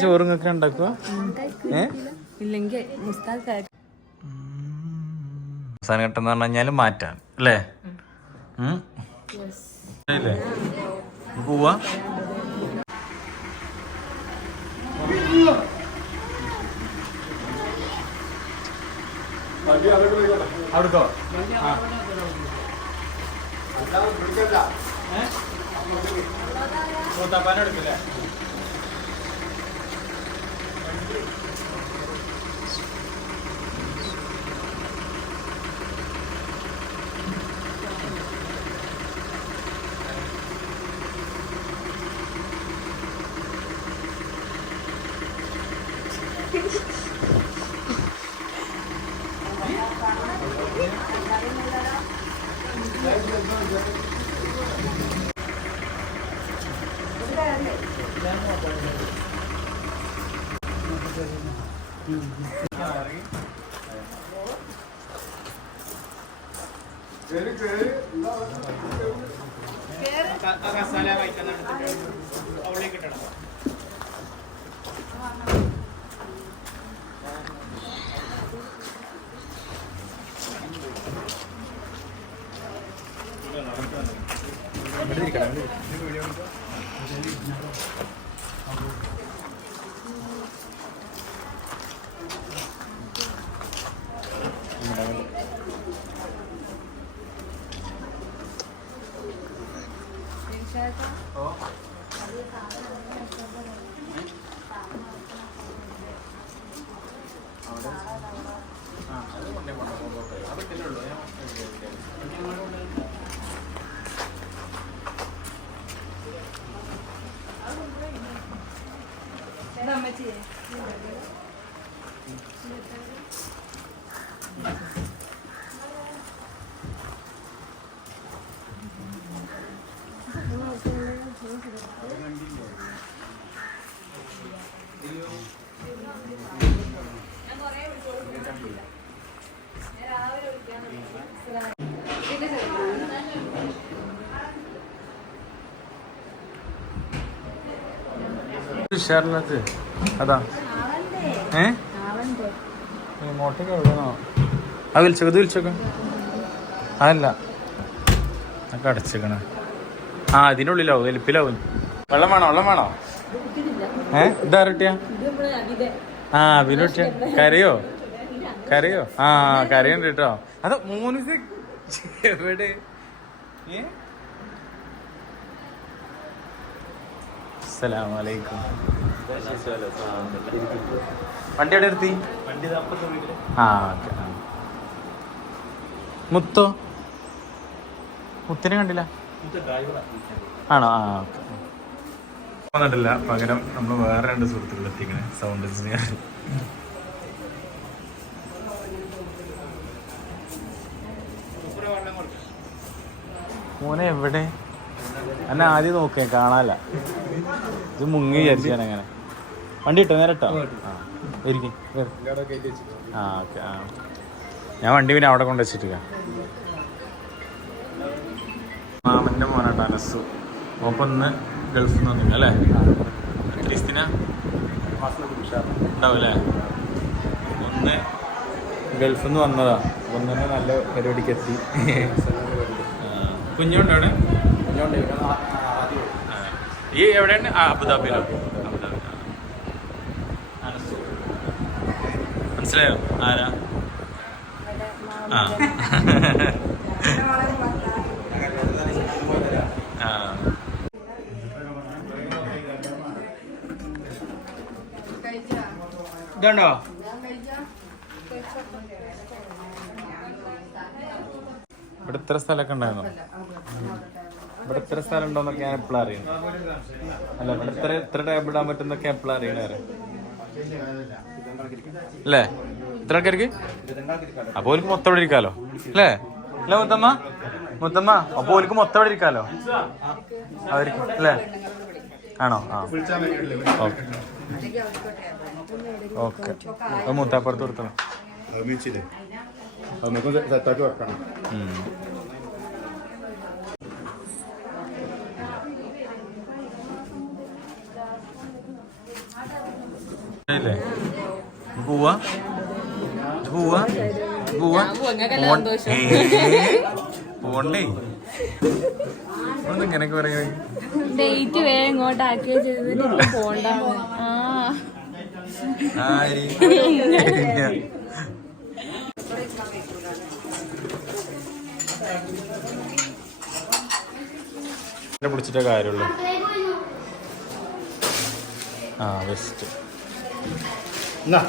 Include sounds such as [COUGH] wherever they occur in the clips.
ചോറും ഒക്കെ ഉണ്ടാക്കുക ഇല്ലെങ്കിൽ അവസാന ഘട്ടം എന്ന് പറഞ്ഞു കഴിഞ്ഞാൽ മാറ്റാൻ അല്ലേ? കൂത്താപ്പാനെടുക്കില്ലേ Thank you. ഉം? അല്ലേ പോവാ അവിടുക്കോ എടുക്കില്ലേ ഉഷാറിനകത്ത് അതാ. ഏ? ഇങ്ങോട്ടേക്ക് എവിടെയാണോ അത് വിളിച്ചോക്ക. ഇത് വിളിച്ചോക്ക. അതല്ല. അതൊക്കെ അടച്ചേക്കണ ആ അതിനുള്ളിലാവും എലിപ്പിലാവും. വെള്ളം വേണോ? വെള്ളം വേണോ? ഏ? ഇതാ റെട്ടിയാ? ആ വിനോട്ടിയ കരയോ? കരയോ? ആ കരയുണ്ട് കേട്ടോ അത് മൂന്ന് എവിടെ? അസ്സലാമലൈക്കും വണ്ടി എവിടെ നിർത്തി? ആ ഓക്കെ. മുത്തോ? മുത്തിനെ കണ്ടില്ല? ആണോ? ആ ഓക്കെ. വന്നിട്ടില്ല. പകരം നമ്മൾ വേറെ രണ്ട് സുഹൃത്തുക്കൾ എത്തിക്കണേ. സൗണ്ട് എഞ്ചിനീയർ മോനെ എവിടെ? എന്നെ ആദ്യം നോക്കേ. കാണാല്ല. ഇത് മുങ്ങി വിചാരിച്ചു ഞാൻ അങ്ങനെ. വണ്ടി ഇട്ടോ നേരെ ഇട്ടോ ആ. ഇരിക്കും ആ ഓക്കെ ആ. ഞാൻ വണ്ടി പിന്നെ അവിടെ കൊണ്ട് വെച്ചിട്ട് മാമന്റെ മോനാട്ടോ അനസു. ഒപ്പം ഒന്ന് ഗൾഫിൽ നിന്ന് വന്നില്ല അല്ലേ? ക്രിസ്തിന ഉണ്ടാവും അല്ലേ? ഒന്ന് ഗൾഫിൽ നിന്ന് വന്നതാ. ഒന്ന് നല്ല പരിപാടിക്ക് എത്തി. കുഞ്ഞുണ്ടോ അവിടെ? ആ. ഈ എവിടെയാണ്? അബുദാബിയിലോ അബുദാബി ആ. അനസു. മനസ്സിലായോ? ആരാ? ആ. ഇതുണ്ടോ? ഇവിടെ ഇത്ര സ്ഥലമൊക്കെ ഉണ്ടായിരുന്നു? ഇവിടെ ഇത്ര സ്ഥലം ഉണ്ടോന്നൊക്കെ ഞാൻ എപ്പോഴും അറിയുന്നു? അല്ല ഇവിടെ ഇത്ര ഇത്ര ടേബിൾ ഇടാൻ പറ്റുന്നൊക്കെ എപ്പോഴും അറിയണേ അല്ലേ എത്ര ആൾക്കാർക്ക്? അപ്പൊ ഓർക്ക് മൊത്തം ഇവിടെ ഇരിക്കാലോ. അല്ലേ അല്ലേ മുത്തമ്മ? മുത്തമ്മ അപ്പൊ ഓർക്ക് മൊത്തം ഇവിടെ ഇരിക്കാലോ. അവർക്ക് അല്ലേ ആണോ? ആ. ഓക്കെ. ഓക്കെ. അത് മുത്താപ്പുറത്ത് ഉം. ഇല്ലേ? പോവാ പോവാ പോവാ. പോണ്ടേ? ഒന്ന് ഇങ്ങനെയൊക്കെ പറയുന്നത്? ഡേറ്റ് വേഗം ഇങ്ങോട്ട് ചെയ്തിട്ട് പിടിച്ചിട്ടേ കാര്യമുള്ളൂ. ആ ബെസ്റ്റ് എന്നാ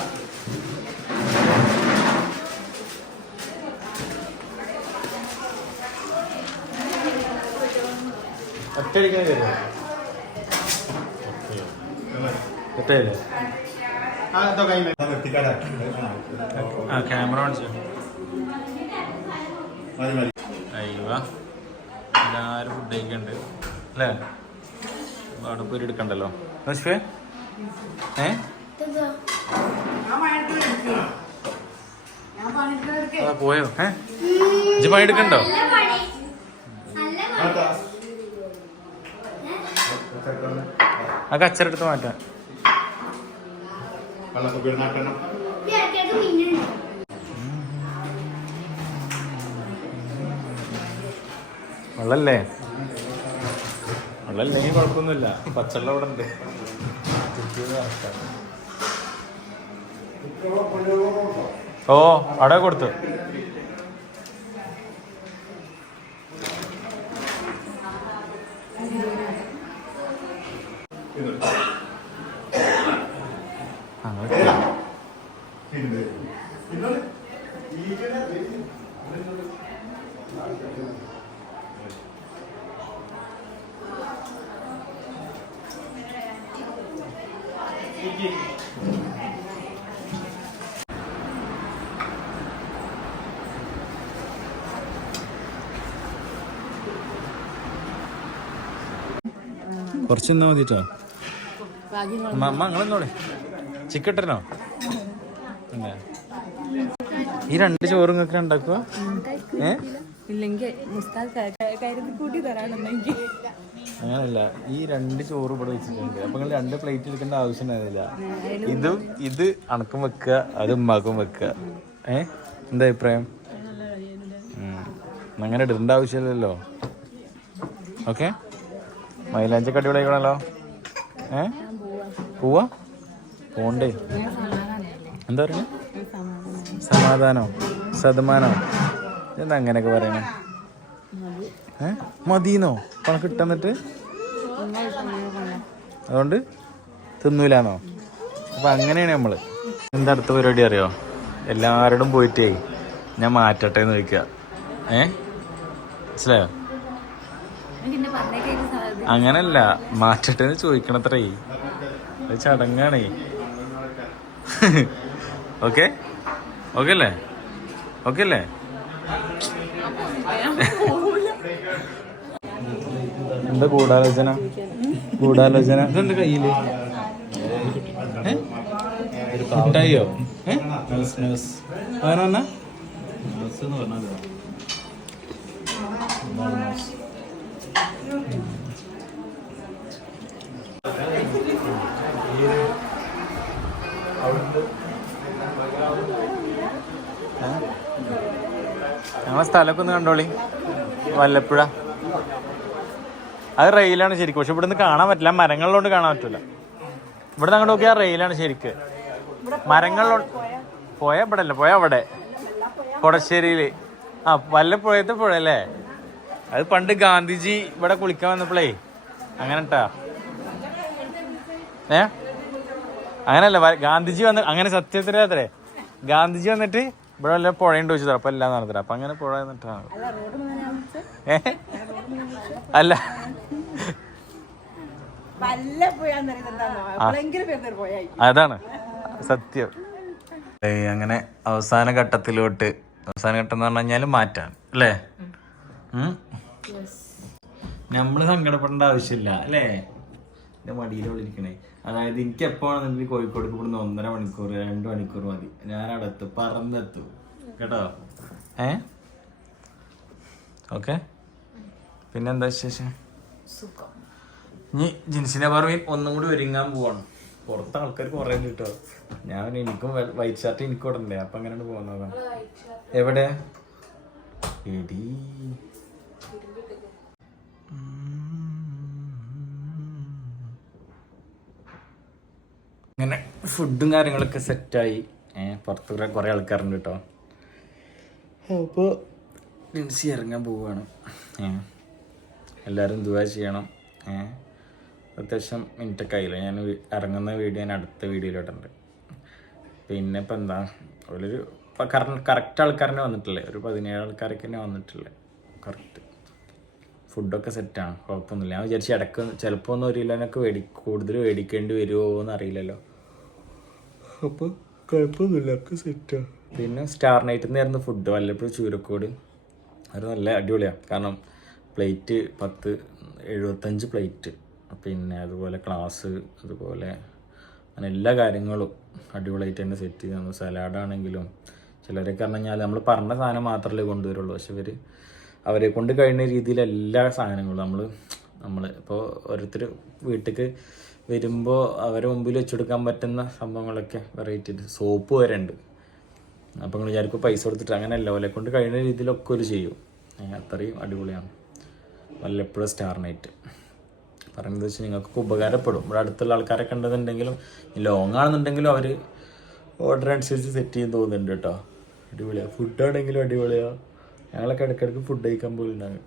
ഒറ്റയല്ലേ ആ ക്യാമറ ഓൺ അയ്യോ. എല്ലാവരും ഫുഡ് കഴിക്കുന്നുണ്ട് അല്ലേ? അവിടെ പോയി എടുക്കണ്ടല്ലോ. ഏ പോയോ? ഏ? ഇജ്ജ് പണി. എടുക്കണ്ടോ ആ കച്ചറെടുത്ത് മാറ്റാം. വെള്ളല്ലേ വെള്ളല്ലേ കുഴപ്പമൊന്നുമില്ല. പച്ചവെള്ളം ഇവിടെ ഉണ്ട്. ഓ അവിടെ കൊടുത്തു കുറച്ച് നിന്നാ മതിട്ടോ. കേട്ടോ അമ്മ നിങ്ങളെന്നോളെ ചിക്കട്ടനോ? ഈ രണ്ട് ചോറും ഒക്കെ ഉണ്ടാക്കുക ഏ? അങ്ങനല്ല. ഈ രണ്ട് ചോറ് ഇവിടെ വെച്ചിട്ടുണ്ട്. അപ്പൊ നിങ്ങൾ രണ്ട് പ്ലേറ്റ് എടുക്കേണ്ട ആവശ്യം ഉണ്ടായിരുന്നില്ല ഇതും ഇത് അണക്കും വെക്കുക അത് ഉമ്മാക്കും വെക്കുക. ഏ? എന്താ അഭിപ്രായം? അങ്ങനെ ഇടേണ്ട ആവശ്യമില്ലല്ലോ. ഓക്കെ? മൈലാഞ്ചി കടിപൊളി ആയിക്കണല്ലോ ഏ? പോവാ? പോണ്ടേ എന്താ പറയുക സമാധാനോ? ശതമാനോ എന്താ അങ്ങനെയൊക്കെ പറയണേ? ഏ? മതിന്നോ? പണം കിട്ടന്നിട്ട് അതുകൊണ്ട് തിന്നൂലാന്നോ? അപ്പൊ അങ്ങനെയാണ് നമ്മൾ. എന്താ അടുത്ത പരിപാടി അറിയോ? എല്ലാവരോടും പോയിട്ടേ ഞാൻ മാറ്റട്ടെ എന്ന് ചോദിക്കുക ഏ? മനസ്സിലായോ? അങ്ങനല്ല മാറ്റട്ടെ എന്ന് ചോദിക്കണത്രേ. അത് ചടങ്ങാണേ. [LAUGHS] ഓക്കെ? ഓക്കെ അല്ലേ ഓക്കെ അല്ലേ എന്താ ഗൂഢാലോചന? ഗൂഢാലോചന? ഇതെന്താ കയ്യിൽ? മിഠായിയോ? ഏ? ഞങ്ങളെ സ്ഥലമൊക്കെ ഒന്ന് കണ്ടോളി. വല്ലപ്പുഴ. അത് റെയിലാണ് ശരിക്കും. പക്ഷെ ഇവിടുന്ന് കാണാൻ പറ്റില്ല. മരങ്ങളിലോട്ട് കാണാൻ പറ്റില്ല ഇവിടെ അങ്ങോട്ട് നോക്കിയാൽ റെയിലാണ് ശരിക്ക്. മരങ്ങളിലോട്ട് പോയ ഇവിടെ അല്ല പോയ അവിടെ. കൊടശ്ശേരിയിൽ ആ വല്ലപ്പുഴയത്തെ പുഴ അല്ലേ? അത് പണ്ട് ഗാന്ധിജി ഇവിടെ കുളിക്കാൻ വന്നപ്പോഴേ അങ്ങനെ ഏ? അങ്ങനല്ല. ഗാന്ധിജി വന്ന് അങ്ങനെ സത്യത്തിലത്രേ ഗാന്ധിജി വന്നിട്ട് ഇവിടെ വല്ല പുഴയുണ്ട് വെച്ചത് അപ്പൊ എല്ലാം നടത്തരാ അപ്പൊ അങ്ങനെ പുഴ എന്നിട്ടാണ് അല്ല അതാണ് സത്യം. അങ്ങനെ അവസാന ഘട്ടത്തിലോട്ട്. അവസാന ഘട്ടം എന്ന് പറഞ്ഞു കഴിഞ്ഞാൽ മാറ്റാണ് അല്ലേ? നമ്മൾ നമ്മൾ സങ്കടപ്പെടേണ്ട ആവശ്യമില്ല. അല്ലേ? എന്റെ മടിയിലുള്ളിരിക്കണേ അതായത് എനിക്ക് എപ്പോഴാണെന്നുണ്ടെങ്കിൽ കോഴിക്കോട് ഇവിടുന്ന് ഒന്നര മണിക്കൂർ രണ്ട് മണിക്കൂർ മതി. ഞാൻ അവിടെ എത്തും പറന്നെത്തും. കേട്ടോ? ഏ? ഓക്കെ. പിന്നെന്താ വിശേഷം? ഇനി ജിൻസിനെ പറമ്പിൽ ഒന്നും കൂടി ഒരുങ്ങാൻ പോവാണ്. പുറത്ത് ആൾക്കാർ കുറേ കിട്ടോ. ഞാൻ എനിക്കും വൈറ്റ് ഷർട്ട് എനിക്കും ഇടണ്ടേ? അപ്പൊ അങ്ങനെയാണ് പോകുന്നതാണ് എവിടെ? എടീ. അങ്ങനെ ഫുഡും കാര്യങ്ങളൊക്കെ സെറ്റായി ഏഹ് പുറത്ത് കുറെ കുറേ ആൾക്കാരുണ്ട് കേട്ടോ അപ്പോൾ ലിൻസി ഇറങ്ങാൻ പോവുകയാണ് എല്ലാവരും ദുവാ ചെയ്യണം. ഏഹ് അത്യാവശ്യം മിനിറ്റൊക്കെ ആയില്ല? ഞാൻ ഇറങ്ങുന്ന വീഡിയോ ഞാൻ അടുത്ത വീഡിയോയിലോട്ടുണ്ട്. പിന്നെ ഇപ്പം എന്താ? ഒരു കറക്റ്റ് ആൾക്കാരനെ വന്നിട്ടില്ലേ? ഒരു പതിനേഴ് ആൾക്കാരൊക്കെ തന്നെ വന്നിട്ടില്ലേ? കറക്റ്റ് ഫുഡൊക്കെ സെറ്റാണ് കുഴപ്പമൊന്നുമില്ല. ഞാൻ വിചാരിച്ചു ഇടയ്ക്ക് ചിലപ്പോൾ ഒന്നും ഒരു കിലോനൊക്കെ മേടി കൂടുതൽ മേടിക്കേണ്ടി വരുമോ എന്ന് അറിയില്ലല്ലോ. അപ്പോൾ കുഴപ്പമൊന്നുമില്ല ഒക്കെ സെറ്റാണ് പിന്നെ സ്റ്റാർ നൈറ്റിൽ നിന്നായിരുന്നു ഫുഡ് വല്ലപ്പോഴും ചൂരക്കോട്. അത് നല്ല അടിപൊളിയാണ് കാരണം പ്ലേറ്റ് പത്ത് എഴുപത്തഞ്ച് പ്ലേറ്റ് പിന്നെ അതുപോലെ ക്ലാസ് അതുപോലെ അങ്ങനെ എല്ലാ കാര്യങ്ങളും അടിപൊളിയായിട്ട് തന്നെ സെറ്റ് ചെയ്ത്. തന്നു സലാഡാണെങ്കിലും ചിലരൊക്കെ പറഞ്ഞു കഴിഞ്ഞാൽ നമ്മൾ പറഞ്ഞ സാധനം മാത്രമല്ലേ കൊണ്ടുവരുള്ളൂ. പക്ഷെ ഇവർ അവരെ കൊണ്ട് കഴിയുന്ന രീതിയിൽ എല്ലാ സാധനങ്ങളും നമ്മൾ നമ്മൾ ഇപ്പോൾ ഓരോരുത്തർ വീട്ടിലേക്ക് വരുമ്പോൾ അവരെ മുമ്പിൽ വെച്ചെടുക്കാൻ പറ്റുന്ന സംഭവങ്ങളൊക്കെ വെറൈറ്റി സോപ്പ് വരെ ഉണ്ട്. അപ്പോൾ നിങ്ങൾ വിചാരിക്കും പൈസ കൊടുത്തിട്ട് അങ്ങനെയല്ല ഓലെ കൊണ്ട് കഴിയുന്ന രീതിയിലൊക്കെ ഒരു ചെയ്യും. അത്രയും അടിപൊളിയാണ്. വല്ലപ്പോഴും സ്റ്റാർ നൈറ്റ് പറയുന്നത് വെച്ചാൽ നിങ്ങൾക്ക് ഉപകാരപ്പെടും. ഇവിടെ അടുത്തുള്ള ആൾക്കാരെ ഉണ്ടെന്നുണ്ടെങ്കിലും ലോങ് ആണെന്നുണ്ടെങ്കിലും അവർ ഓർഡർ അനുസരിച്ച് സെറ്റ് ചെയ്യാൻ തോന്നുന്നുണ്ട് കേട്ടോ. അടിപൊളിയാണ് ഫുഡ് ആണെങ്കിലും അടിപൊളിയാണ് ഞങ്ങളൊക്കെ ഇടയ്ക്കിടയ്ക്ക് ഫുഡ് കഴിക്കാൻ പോയിട്ടുണ്ടാകും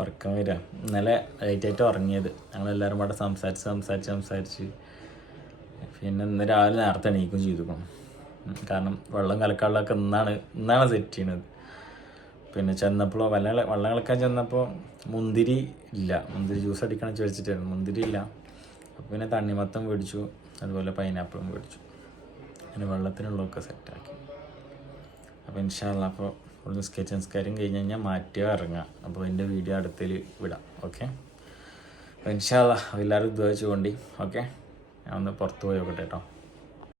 ഉറക്കം വരിക ഇന്നലെ ലൈറ്റായിട്ട് ഉറങ്ങിയത്. ഞങ്ങളെല്ലാവരും കൂടെ സംസാരിച്ച് സംസാരിച്ച് സംസാരിച്ച്. പിന്നെ ഇന്ന് രാവിലെ നേരത്തെ എണീക്കും ചെയ്തുക്കണം കാരണം വെള്ളം കലക്കാനുള്ളതൊക്കെ ഇന്നാണ് ഇന്നാണ് സെറ്റ് ചെയ്യണത്. പിന്നെ ചെന്നപ്പോൾ വല്ല വെള്ളം കളക്കാൻ ചെന്നപ്പോൾ മുന്തിരി ഇല്ല. മുന്തിരി ജ്യൂസ് അടിക്കണം ചോദിച്ചിട്ടായിരുന്നു മുന്തിരി ഇല്ല. അപ്പോൾ പിന്നെ തണ്ണിമത്തം മേടിച്ചു. അതുപോലെ പൈനാപ്പിളും മേടിച്ചു. അങ്ങനെ വെള്ളത്തിനുള്ളതൊക്കെ സെറ്റാക്കി അപ്പോൾ ഇൻഷാല്ല അപ്പോൾ ഒരു സ്കെച്ച് സംസ്കാരം കഴിഞ്ഞ് കഴിഞ്ഞാൽ മാറ്റുക ഇറങ്ങാം. അപ്പോൾ എന്റെ വീഡിയോ അടുത്തിൽ വിടാം ഓക്കെ ഇൻഷാല്ല എല്ലാവരും ഇതുവച്ചുകൊണ്ടി ഓക്കെ ഞാൻ ഒന്ന് പുറത്ത് പോയി നോക്കട്ടെ കേട്ടോ